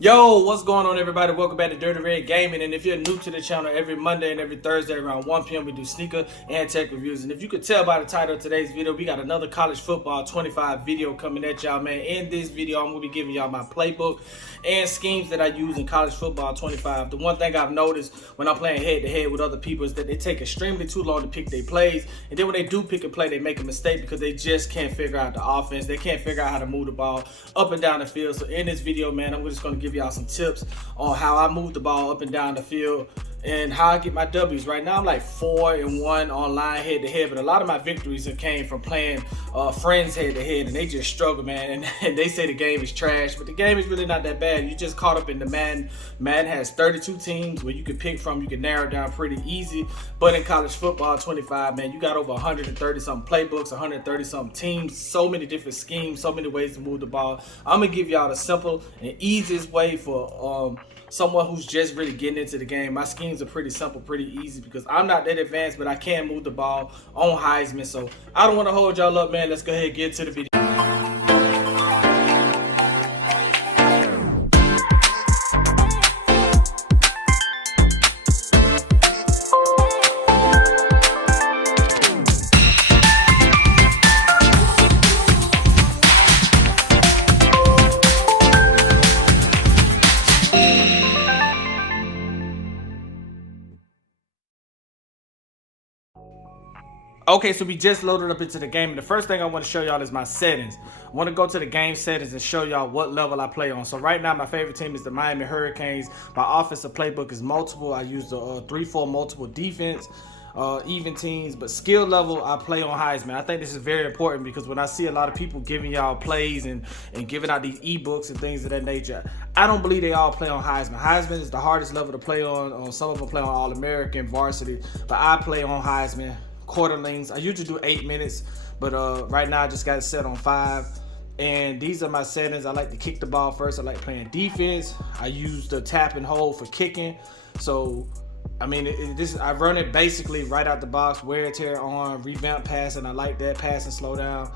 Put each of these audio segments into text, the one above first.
Yo, what's going on, everybody? Welcome back to Dirty Red Gaming. And if you're new to the channel, every Monday and every Thursday around 1 p.m. we do sneaker and tech reviews. And if you could tell by the title of today's video, we got another college football 25 video coming at y'all, man. In this video, I'm going to be giving y'all my playbook and schemes that I use in college football 25. The one thing I've noticed when I'm playing head-to-head with other people is that they take extremely too long to pick their plays. And then when they do pick a play, they make a mistake because they just can't figure out the offense. They can't figure out how to move the ball up and down the field. So in this video, man, I'm just going to give y'all some tips on how I move the ball up and down the field and how I get my W's. Right now I'm like 4-1 online head to head, but a lot of my victories have came from playing friends head to head, and they just struggle, man. And they say the game is trash, but the game is really not that bad. You just caught up in the Madden. Madden has 32 teams where you can pick from. You can narrow it down pretty easy. But in college football 25, man, you got over 130 something playbooks, 130 something teams, so many different schemes, so many ways to move the ball. I'm gonna give y'all the simple and easiest way for someone who's just really getting into the game. My schemes are pretty simple, pretty easy, because I'm not that advanced, but I can move the ball on Heisman. So I don't want to hold y'all up, man. Let's go ahead and get to the video. Okay, so we just loaded up into the game, and the first thing I want to show y'all is my settings. I want to go to the game settings and show y'all what level I play on. So right now, my favorite team is the Miami Hurricanes. My offensive playbook is multiple. I use the 3-4 multiple defense, even teams, but skill level, I play on Heisman. I think this is very important because when I see a lot of people giving y'all plays and giving out these ebooks and things of that nature, I don't believe they all play on Heisman. Heisman is the hardest level to play on. Some of them play on All-American, varsity, but I play on Heisman. Quarterlings. I usually do 8 minutes, but right now I just got it set on 5. And these are my settings. I like to kick the ball first. I like playing defense. I use the tap and hold for kicking. So I mean, I run it basically right out the box, wear and tear on, revamp passing. I like that, pass and slow down.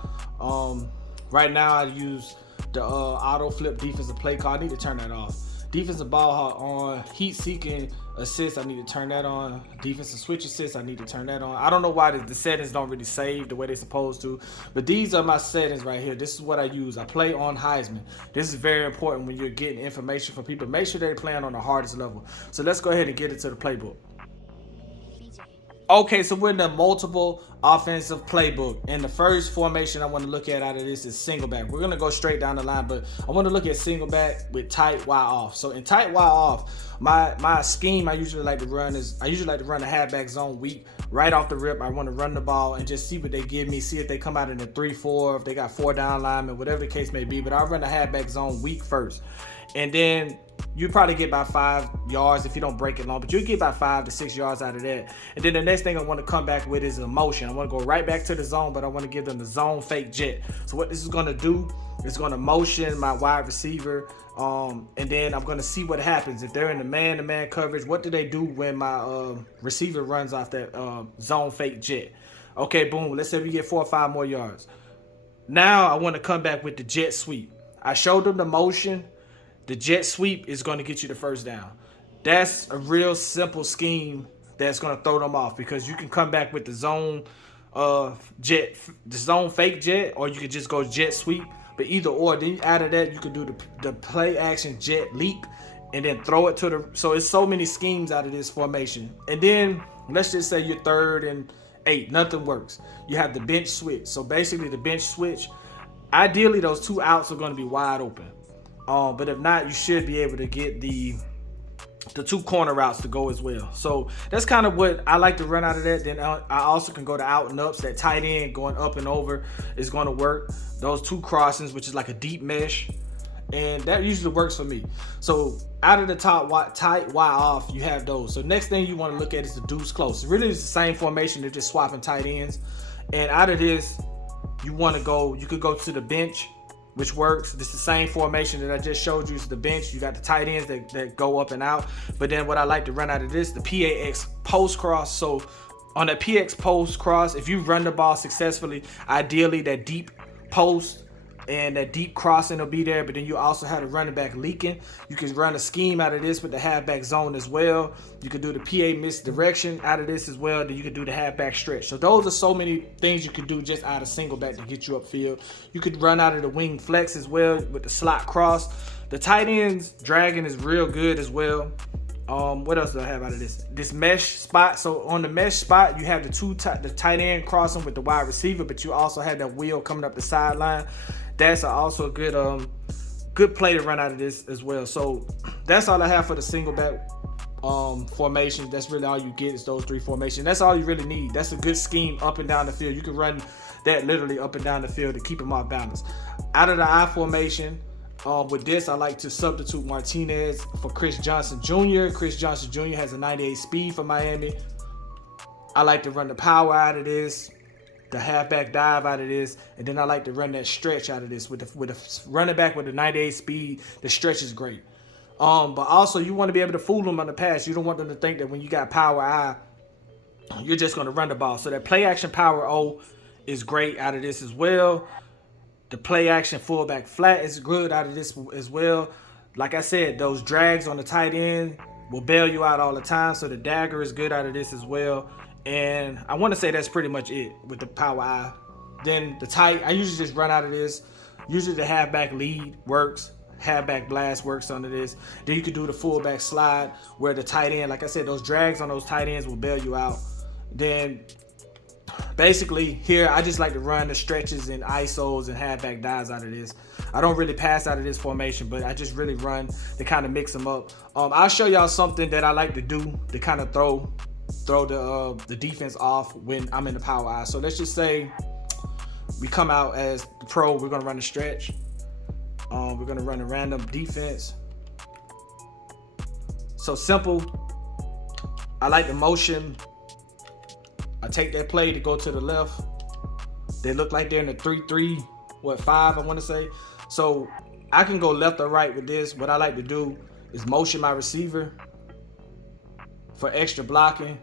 Right now I use the auto flip defensive play call. I need to turn that off. Defensive ball hawk on, heat seeking assist, I need to turn that on. Defensive switch assist, I need to turn that on. I don't know why the settings don't really save the way they're supposed to, but these are my settings right here. This is what I use. I play on Heisman. This is very important when you're getting information from people. Make sure they're playing on the hardest level. So let's go ahead and get into the playbook. Okay, so we're in the multiple offensive playbook, and the first formation I want to look at out of this is single back. We're gonna go straight down the line, but I want to look at single back with tight Y off. So in tight Y off, my scheme I usually like to run a halfback zone weak right off the rip. I want to run the ball and just see what they give me, see if they come out in the 3-4, if they got 4 down linemen, whatever the case may be. But I'll run the halfback zone weak first, and then you probably get about 5 yards if you don't break it long, but you get about 5 to 6 yards out of that. And then the next thing I want to come back with is a motion. I want to go right back to the zone, but I want to give them the zone fake jet. So what this is going to do is going to motion my wide receiver, and then I'm going to see what happens. If they're in the man-to-man coverage, what do they do when my receiver runs off that zone fake jet? Okay, boom. Let's say we get 4 or 5 more yards. Now I want to come back with the jet sweep. I showed them the motion. The jet sweep is going to get you the first down. That's a real simple scheme that's going to throw them off, because you can come back with the zone the zone fake jet, or you could just go jet sweep. But either or, then out of that you could do the play action jet leap and then throw it to the. So it's so many schemes out of this formation. And then let's just say you're 3rd and 8, nothing works. You have the bench switch. So basically the bench switch, ideally those 2 outs are going to be wide open. But if not, you should be able to get the 2 corner routes to go as well. So that's kind of what I like to run out of that. Then I also can go to out and ups. That tight end going up and over is going to work. Those 2 crossings, which is like a deep mesh, and that usually works for me. So out of the tight Y off, you have those. So next thing you want to look at is the deuce close. Really, it's the same formation. They're just swapping tight ends. And out of this, you could go to the bench, which works. This is the same formation that I just showed you. It's the bench. You got the tight ends that go up and out. But then what I like to run out of this, the PAX post cross. So on that PX post cross, if you run the ball successfully, ideally that deep post and that deep crossing will be there, but then you also have the running back leaking. You can run a scheme out of this with the halfback zone as well. You can do the PA misdirection out of this as well. Then you can do the halfback stretch. So those are so many things you can do just out of single back to get you upfield. You could run out of the wing flex as well with the slot cross. The tight ends dragging is real good as well. What else do I have out of this? This mesh spot. So on the mesh spot, you have the tight end crossing with the wide receiver, but you also have that wheel coming up the sideline. That's also a good play to run out of this as well. So that's all I have for the single back formation. That's really all you get is those 3 formations. That's all you really need. That's a good scheme up and down the field. You can run that literally up and down the field to keep them off balance. Out of the I formation, with this, I like to substitute Martinez for Chris Johnson Jr. Chris Johnson Jr. has a 98 speed for Miami. I like to run the power out of this, the halfback dive out of this, and then I like to run that stretch out of this. With a running back with a 98 speed, the stretch is great. But also you want to be able to fool them on the pass. You don't want them to think that when you got power I, you're just going to run the ball. So that play action power O is great out of this as well. The play action fullback flat is good out of this as well. Like I said, those drags on the tight end will bail you out all the time. So the dagger is good out of this as well. And I want to say that's pretty much it with the power I. Then the tight, I usually just run out of this. Usually the halfback lead works. Halfback blast works under this. Then you can do the fullback slide where the tight end, like I said, those drags on those tight ends will bail you out. Then basically here, I just like to run the stretches and ISOs and halfback dives out of this. I don't really pass out of this formation, but I just really run to kind of mix them up. I'll show y'all something that I like to do to kind of throw the defense off when I'm in the power I. So let's just say we come out as the pro. We're gonna run a stretch. We're gonna run a random defense. So simple. I like the motion. I take that play to go to the left. They look like they're in the 3-3, 5, I want to say. So I can go left or right with this. What I like to do is motion my receiver for extra blocking.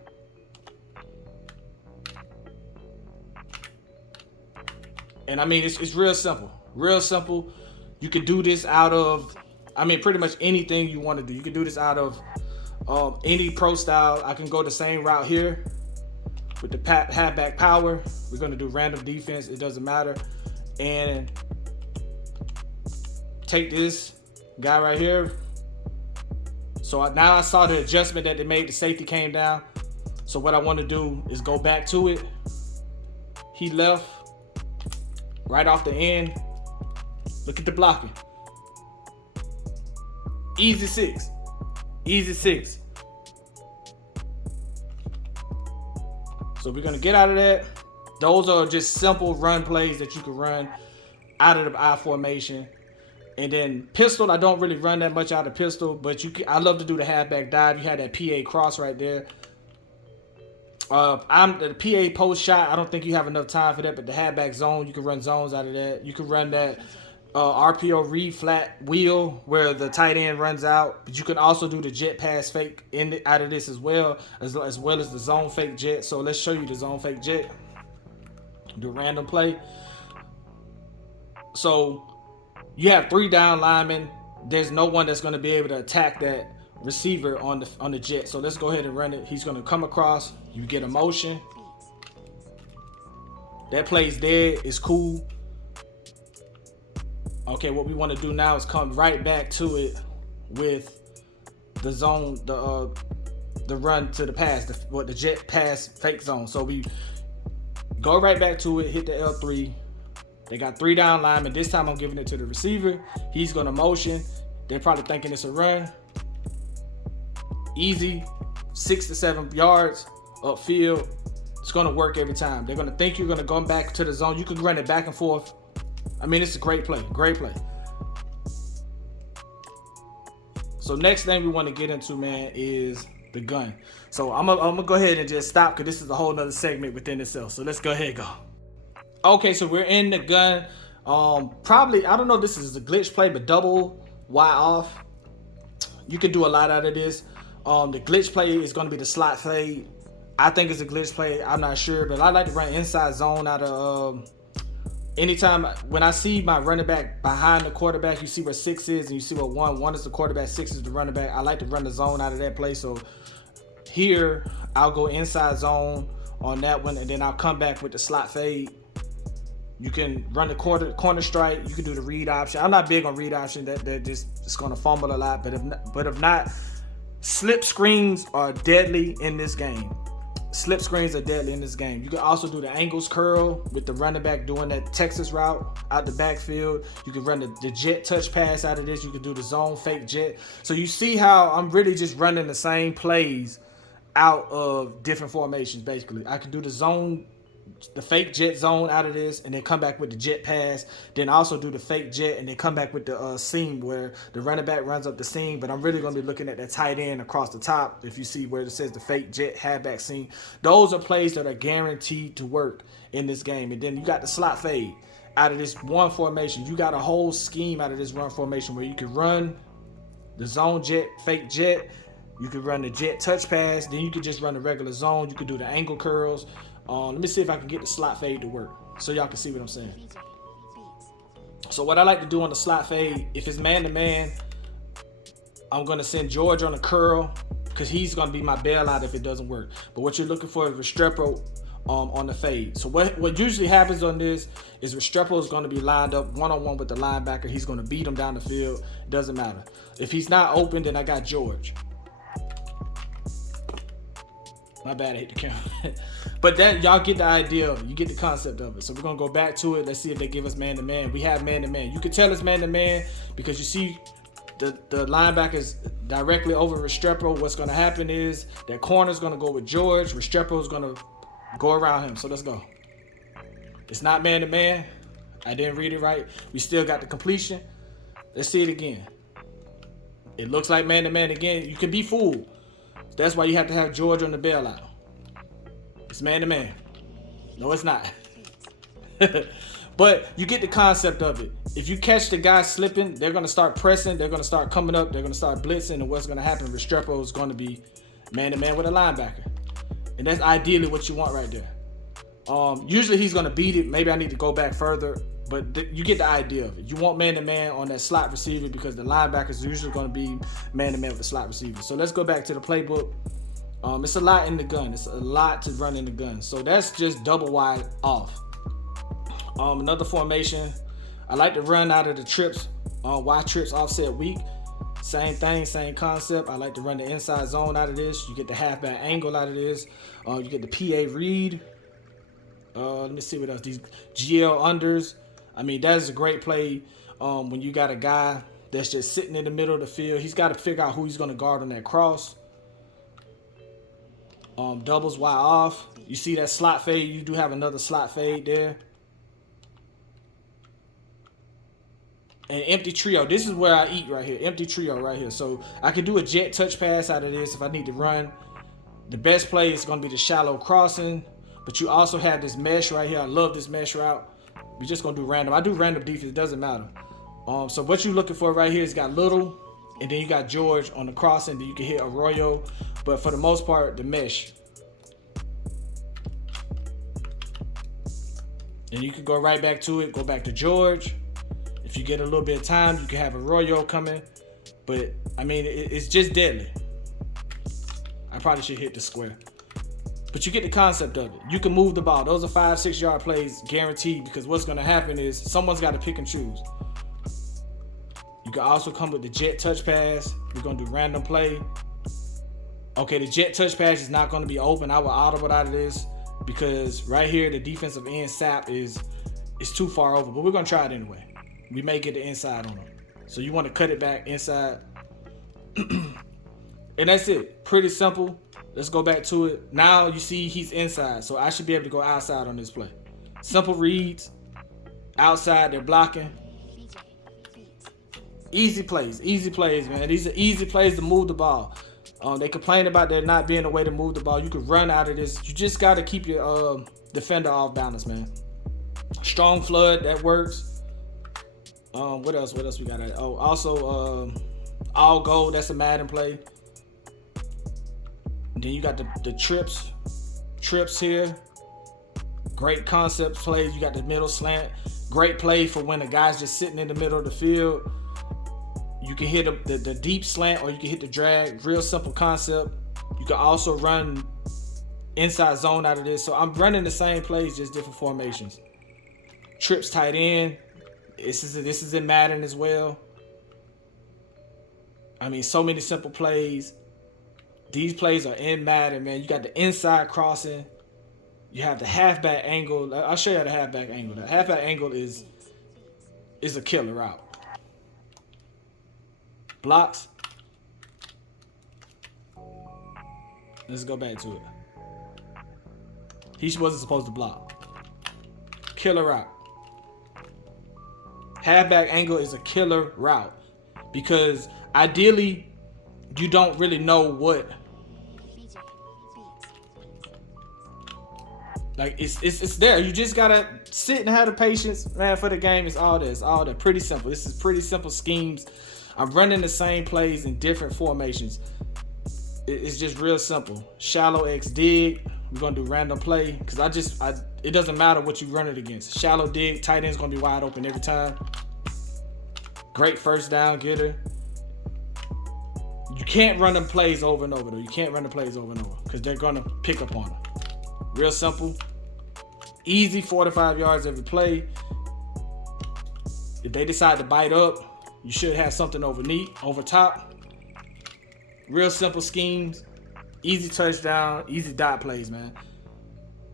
And I mean, it's real simple. Real simple. You can do this out of, pretty much anything you want to do. You can do this out of any pro style. I can go the same route here. With the halfback power, we're going to do random defense. It doesn't matter. And take this guy right here. So now I saw the adjustment that they made. The safety came down. So what I want to do is go back to it. He left right off the end. Look at the blocking. Easy 6. Easy 6. So we're going to get out of that. Those are just simple run plays that you can run out of the I formation. And then pistol, I don't really run that much out of pistol, but I love to do the halfback dive. You had that PA cross right there. I'm the PA post shot. I don't think you have enough time for that, but the halfback zone, you can run zones out of that. You can run that RPO read flat wheel where the tight end runs out, but you can also do the jet pass fake out of this as well as the zone fake jet. So let's show you the zone fake jet. Do random play. So you have 3 down linemen. There's no one that's going to be able to attack that receiver on the jet. So let's go ahead and run it. He's going to come across. You get a motion. That play's dead. It's cool. Okay, what we want to do now is come right back to it with the zone, the run to the pass, the jet pass fake zone. So we go right back to it, hit the L3. They got 3 down linemen. This time I'm giving it to the receiver. He's going to motion. They're probably thinking it's a run. Easy, 6 to 7 yards upfield. It's going to work every time. They're going to think you're going to go back to the zone. You can run it back and forth. It's a great play. Great play. So next thing we want to get into, man, is the gun. So I'm gonna go ahead and just stop because this is a whole nother segment within itself. So let's go ahead and go. Okay, so we're in the gun. Probably, I don't know if this is a glitch play, but double Y off. You can do a lot out of this. The glitch play is going to be the slot fade. I think it's a glitch play. I'm not sure, but I like to run inside zone out of anytime when I see my running back behind the quarterback, you see where 6 is and you see where 1 is the quarterback, 6 is the running back. I like to run the zone out of that play. So here I'll go inside zone on that one, and then I'll come back with the slot fade. You can run the corner strike. You can do the read option. I'm not big on read option. That just it's going to fumble a lot. But if not, slip screens are deadly in this game. Slip screens are deadly in this game. You can also do the angles curl with the running back doing that Texas route out the backfield. You can run the jet touch pass out of this. You can do the zone fake jet. So you see how I'm really just running the same plays out of different formations, basically. I can do the fake jet zone out of this, and then come back with the jet pass. Then also do the fake jet, and then come back with the seam where the running back runs up the seam. But I'm really going to be looking at that tight end across the top. If you see where it says the fake jet halfback seam, those are plays that are guaranteed to work in this game. And then you got the slot fade out of this one formation. You got a whole scheme out of this run formation where you can run the zone jet, fake jet. You can run the jet touch pass. Then you can just run the regular zone. You can do the angle curls. Let me see if I can get the slot fade to work so y'all can see what I'm saying. So what I like to do on the slot fade, if it's man-to-man, I'm going to send George on the curl because he's going to be my bailout if it doesn't work. But what you're looking for is Restrepo on the fade. So what usually happens on this is Restrepo is going to be lined up one-on-one with the linebacker. He's going to beat him down the field. It doesn't matter. If he's not open, then I got George. My bad, I hit the camera. But that y'all get the idea. You get the concept of it. So we're going to go back to it. Let's see if they give us man-to-man. We have man-to-man. You can tell it's man-to-man because you see the linebackers directly over Restrepo. What's going to happen is that corner's going to go with George. Restrepo's going to go around him. So let's go. It's not man-to-man. I didn't read it right. We still got the completion. Let's see it again. It looks like man-to-man again. You can be fooled. That's why you have to have George on the bailout. It's man-to-man. No, it's not. But you get the concept of it. If you catch the guy slipping, they're going to start pressing. They're going to start coming up. They're going to start blitzing. And what's going to happen, Restrepo is going to be man-to-man with a linebacker. And that's ideally what you want right there. Usually he's going to beat it. Maybe I need to go back further. But you get the idea of it. You want man-to-man on that slot receiver because the linebackers are usually going to be man-to-man with the slot receiver. So let's go back to the playbook. It's a lot in the gun. It's a lot to run in the gun. So that's just double wide off. Another formation, I like to run out of the trips, Y trips offset weak. Same thing, same concept. I like to run the inside zone out of this. You get the halfback angle out of this. You get the PA read. Let me see what else. These GL unders. I mean, that is a great play when you got a guy that's just sitting in the middle of the field. He's got to figure out who he's going to guard on that cross. Doubles wide off. You see that slot fade. You do have another slot fade there. And empty trio. This is where I eat right here. Empty trio right here. So I can do a jet touch pass out of this if I need to run. The best play is going to be the shallow crossing. But you also have this mesh right here. I love this mesh route. We're just going to do random. I do random defense. It doesn't matter. So what you're looking for right here is got Little. And then you got George on the crossing. Then you can hit Arroyo. But for the most part, the mesh. And you can go right back to it. Go back to George. If you get a little bit of time, you can have Arroyo coming. But, I mean, it's just deadly. I probably should hit the square. But you get the concept of it. You can move the ball. Those are 5-6 yard plays guaranteed because what's going to happen is someone's got to pick and choose. You can also come with the jet touch pass. We're going to do random play. Okay, the jet touch pass is not going to be open. I will audible out of this because right here, the defensive end sap is too far over. But we're going to try it anyway. We may get the inside on them. So you want to cut it back inside. And that's it. Pretty simple. Let's go back to it. Now you see he's inside. So I should be able to go outside on this play. Simple reads. Outside, they're blocking. Easy plays, man. These are easy plays to move the ball. They complain about there not being a way to move the ball. You can run out of this. You just got to keep your defender off balance, man. Strong flood, that works. What else we got? Oh, also all gold. That's a Madden play. And then you got the trips here. Great concept plays. You got the middle slant. Great play for when a guy's just sitting in the middle of the field. You can hit the deep slant or you can hit the drag. Real simple concept. You can also run inside zone out of this. So I'm running the same plays, just different formations. Trips tight end. This is in Madden as well. I mean, so many simple plays. These plays are in Madden, man. You got the inside crossing. You have the halfback angle. I'll show you the halfback angle. The halfback angle is a killer route. Blocks. Let's go back to it. He wasn't supposed to block. Killer route. Halfback angle is a killer route because ideally you don't really know what. Like it's there. You just gotta sit and have the patience, man. For the game, it's all this, all that. Pretty simple. This is pretty simple schemes. I'm running the same plays in different formations. It's just real simple. Shallow X dig. We're gonna do random play because it doesn't matter what you run it against. Shallow dig, tight end's gonna be wide open every time. Great first down getter. You can't run them plays over and over though. You can't run the plays over and over because they're gonna pick up on them. Real simple. Easy 45 yards every play. If they decide to bite up, you should have something over top. Real simple schemes. Easy touchdown, easy dot plays, man.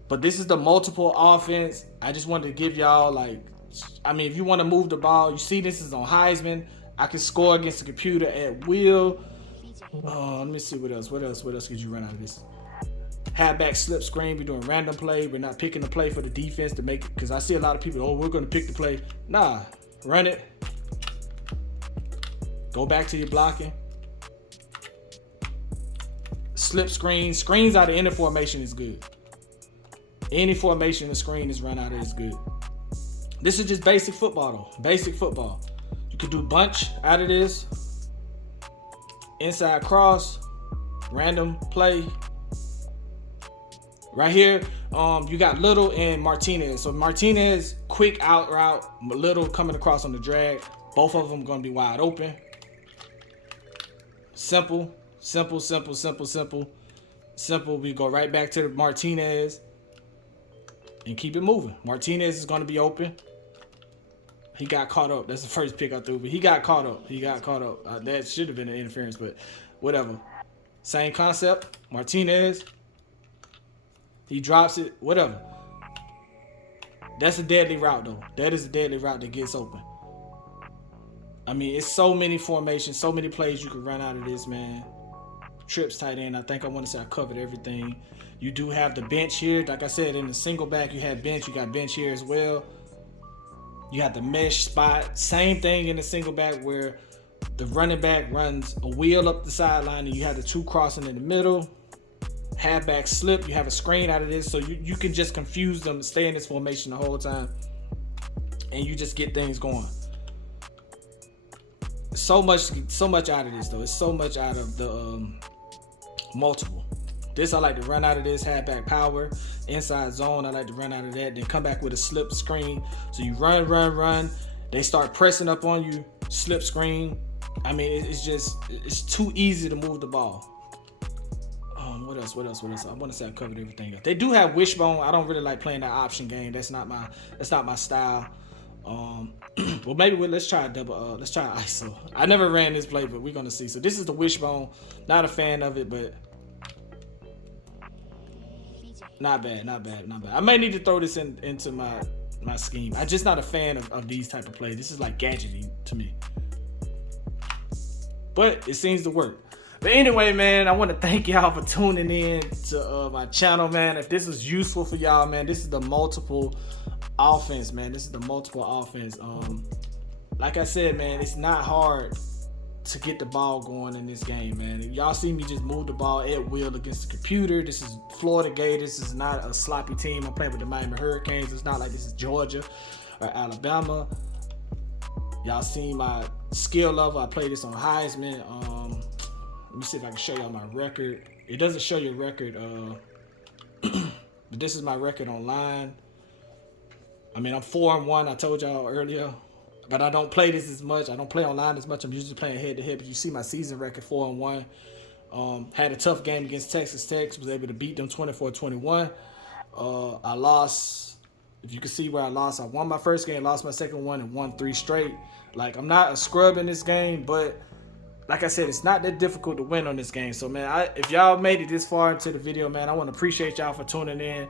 But this is the multiple offense. I just wanted to give y'all if you want to move the ball, you see this is on Heisman. I can score against the computer at will. Let me see what else could you run out of this? Halfback slip screen. We're doing random play. We're not picking the play for the defense to make it. Because I see a lot of people, we're going to pick the play. Nah, run it. Go back to your blocking. Slip screen. Screens out of any formation is good. Any formation the screen is run out of is good. This is just basic football though. Basic football. You could do bunch out of this. Inside cross. Random play. Right here, you got Little and Martinez. So Martinez, quick out route. Little coming across on the drag. Both of them going to be wide open. Simple. We go right back to Martinez and keep it moving. Martinez is going to be open. He got caught up. That's the first pick I threw, but he got caught up. That should have been an interference, but whatever. Same concept. Martinez. He drops it. Whatever. That's a deadly route, though. That is a deadly route that gets open. I mean, it's so many formations, so many plays you can run out of this, man. Trips tight end. I think I want to say I covered everything. You do have the bench here. Like I said, in the single back, you have bench. You got bench here as well. You have the mesh spot. Same thing in the single back where the running back runs a wheel up the sideline and you have the two crossing in the middle. Halfback slip. You have a screen out of this. So you can just confuse them, stay in this formation the whole time. And you just get things going. So much out of this though. It's so much out of the multiple. This I like to run out of this halfback power. Inside zone, I like to run out of that. Then come back with a slip screen. So you run. They start pressing up on you. Slip screen. I mean, it's too easy to move the ball. What else? I want to say I covered everything else. They do have wishbone. I don't really like playing that option game. That's not my style. Well, maybe let's try let's try ISO. I never ran this play, but we're gonna see. So this is the wishbone. Not a fan of it, but not bad. I may need to throw this into my scheme. I'm just not a fan of these type of plays. This is like gadgety to me, but it seems to work. But anyway, man, I want to thank y'all for tuning in to my channel, man. If this is useful for y'all, man, this is the multiple offense, man. Like I said, man, it's not hard to get the ball going in this game, man. If y'all see me just move the ball at will against the computer, this is Florida Gators. This is not a sloppy team. I'm playing with the Miami Hurricanes. It's not like this is Georgia or Alabama. Y'all seen my skill level. I play this on Heisman. Let me see if I can show y'all my record. It doesn't show your record, but this is my record online. I mean, I'm 4-1. I told y'all earlier, but I don't play this as much. I don't play online as much. I'm usually playing head to head. But you see my season record 4-1. Had a tough game against Texas Tech. Was able to beat them 24-21. I lost. If you can see where I lost, I won my first game, lost my second one, and won 3 straight. Like, I'm not a scrub in this game, but like I said, it's not that difficult to win on this game. So, man, if y'all made it this far into the video, man, I want to appreciate y'all for tuning in.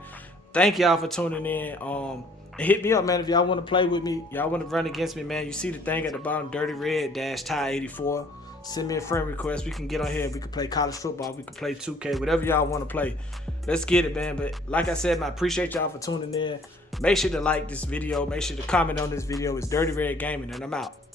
Thank y'all for tuning in. Hit me up, man, if y'all want to play with me. Y'all want to run against me, man. You see the thing at the bottom, Dirty Red Ty 84. Send me a friend request. We can get on here. We can play college football. We can play 2K, whatever y'all want to play. Let's get it, man. But like I said, man, I appreciate y'all for tuning in. Make sure to like this video. Make sure to comment on this video. It's Dirty Red Gaming, and I'm out.